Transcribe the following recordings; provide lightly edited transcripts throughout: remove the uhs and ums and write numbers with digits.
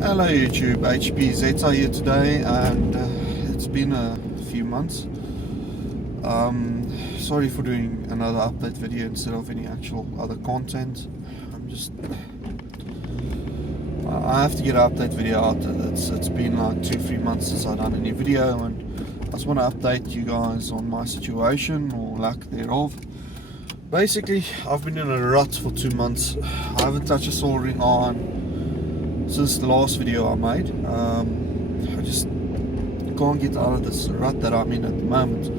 Hello YouTube, HPZeta here today, and it's been a few months. Sorry for doing another update video instead of any actual other content. I have to get an update video out. It's been like 2-3 months since I've done a new video, and I just want to update you guys on my situation or lack thereof. Basically, I've been in a rut for 2 months. I haven't touched a soldering iron since the last video I made. I just can't get out of this rut that I'm in at the moment.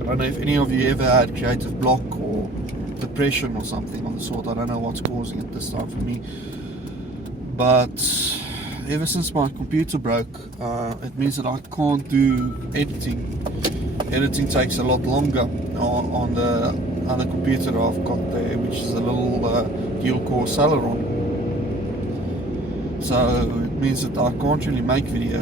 I don't know if any of you ever had creative block or depression or something of the sort. I don't know what's causing it this time for me, but ever since my computer broke, it means that I can't do editing. Editing takes a lot longer on the other computer I've got there, which is a little dual-core Celeron. So it means that I can't really make video,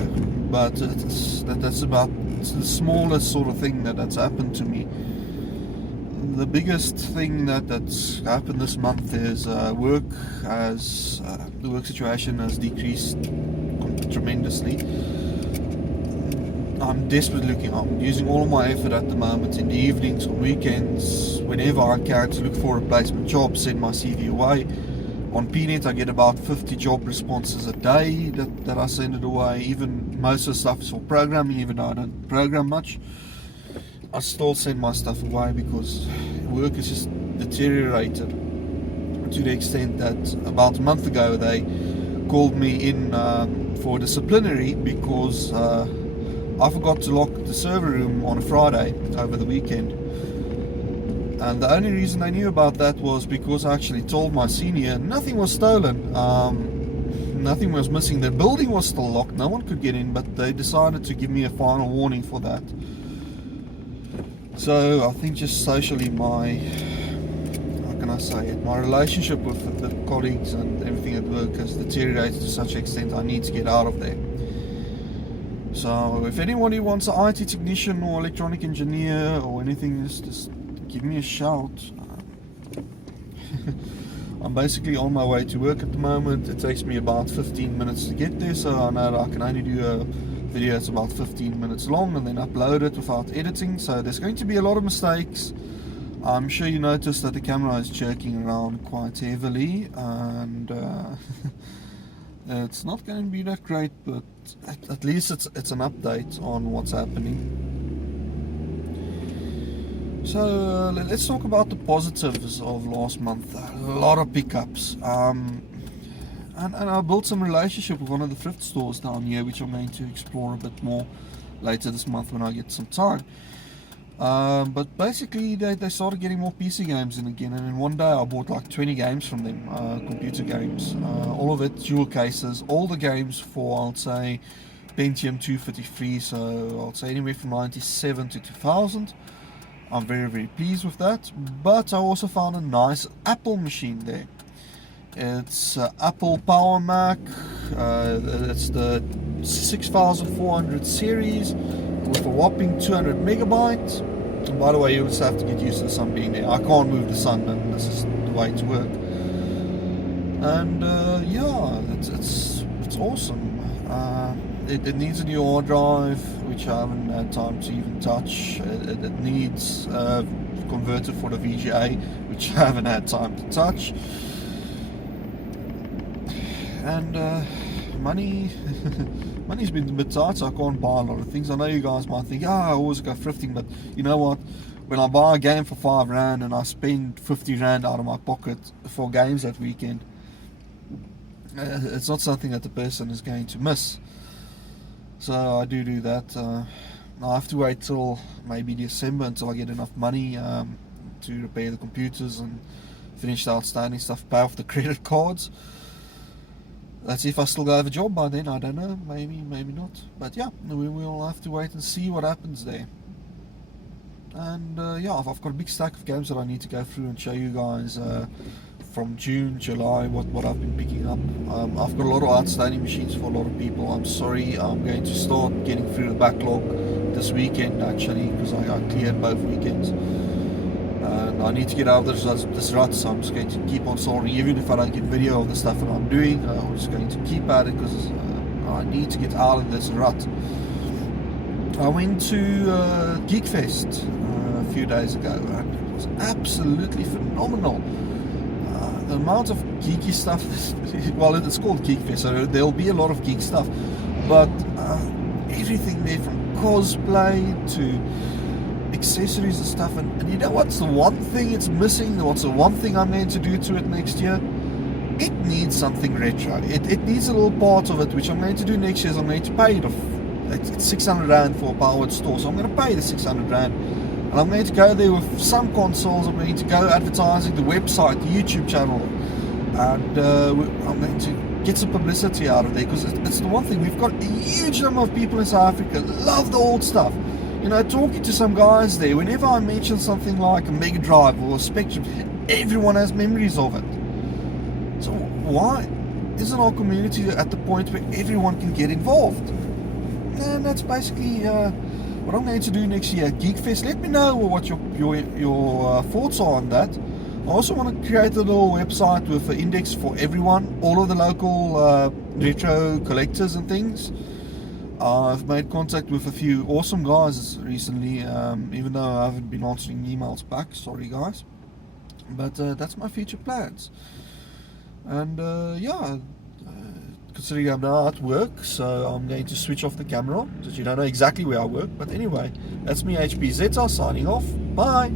but that's about the smallest sort of thing that's happened to me. The biggest thing that's happened this month is the work situation has decreased tremendously. I'm desperately I'm using all of my effort at the moment in the evenings or weekends, whenever I can, to look for a replacement job, send my CV away. On PNet I get about 50 job responses a day that I send it away. Even most of the stuff is for programming, even though I don't program much. I still send my stuff away because work has just deteriorated to the extent that about a month ago they called me in for disciplinary because I forgot to lock the server room on a Friday over the weekend. And the only reason I knew about that was because I actually told my senior nothing was stolen, nothing was missing. The building was still locked, no one could get in, but they decided to give me a final warning for that. So I think just socially my relationship with the colleagues and everything at work has deteriorated to such an extent I need to get out of there. So if anybody wants an IT technician or electronic engineer or anything, just give me a shout. I'm basically on my way to work at the moment. It takes me about 15 minutes to get there, so I know that I can only do a video that's about 15 minutes long and then upload it without editing. So there's going to be a lot of mistakes. I'm sure you noticed that the camera is jerking around quite heavily, and it's not going to be that great, but at least it's an update on what's happening. So let's talk about the positives of last month. A lot of pickups, and I built some relationship with one of the thrift stores down here, which I'm going to explore a bit more later this month when I get some time. But basically they started getting more PC games in again, and in one day I bought like 20 games from them, computer games, all of it dual cases, all the games for, I'll say, Pentium 233, so I'll say anywhere from 97 to 2000. I'm very, very pleased with that. But I also found a nice Apple machine there. It's Apple Power Mac. It's the 6400 series with a whopping 200 megabytes. And by the way, you just have to get used to the sun being there. I can't move the sun, and this is the way to work. And yeah, it's awesome. It needs a new hard drive, which I haven't had time to even touch. It needs converter for the VGA, which I haven't had time to touch. And money's been a bit tight, so I can't buy a lot of things. I know you guys might think, I always go thrifting, but you know what? When I buy a game for R5 and I spend 50 Rand out of my pocket for games that weekend, it's not something that the person is going to miss. So I do that. I have to wait till maybe December until I get enough money to repair the computers and finish the outstanding stuff, pay off the credit cards. Let's see if I still have a job by then. I don't know, maybe not, but yeah, we will have to wait and see what happens there. And yeah, I've got a big stack of games that I need to go through and show you guys from June, July, what I've been picking up. I've got a lot of outstanding machines for a lot of people. I'm sorry, I'm going to start getting through the backlog this weekend actually, because I cleared both weekends. And I need to get out of this rut, so I'm just going to keep on soldering. Even if I don't get video of the stuff that I'm doing, I'm just going to keep at it, because I need to get out of this rut. I went to Geekfest a few days ago, and it was absolutely phenomenal. The amount of geeky stuff, well, it's called Geekfest, so there'll be a lot of geek stuff, but everything there from cosplay to accessories and stuff. And you know what's the one thing it's missing? What's the one thing I'm going to do to it next year? It needs something retro. It needs a little part of it, which I'm going to do next year. Is I'm going to pay it's 600 Rand for a powered store, so I'm going to pay the 600 Rand. And I'm going to go there with some consoles. I'm going to go advertising the website, the YouTube channel, and I'm going to get some publicity out of there, because it's the one thing. We've got a huge number of people in South Africa love the old stuff. You know, talking to some guys there, whenever I mention something like a Mega Drive or a Spectrum, everyone has memories of it. So why isn't our community at the point where everyone can get involved? And that's basically what I'm going to do next year at Geekfest. Let me know what your thoughts are on that. I also want to create a little website with an index for everyone, all of the local retro collectors and things. I've made contact with a few awesome guys recently, even though I haven't been answering emails back. Sorry guys. But that's my future plans. And considering I'm now at work, so I'm going to switch off the camera so that you don't know exactly where I work. But anyway, that's me, HPZ, signing off. Bye.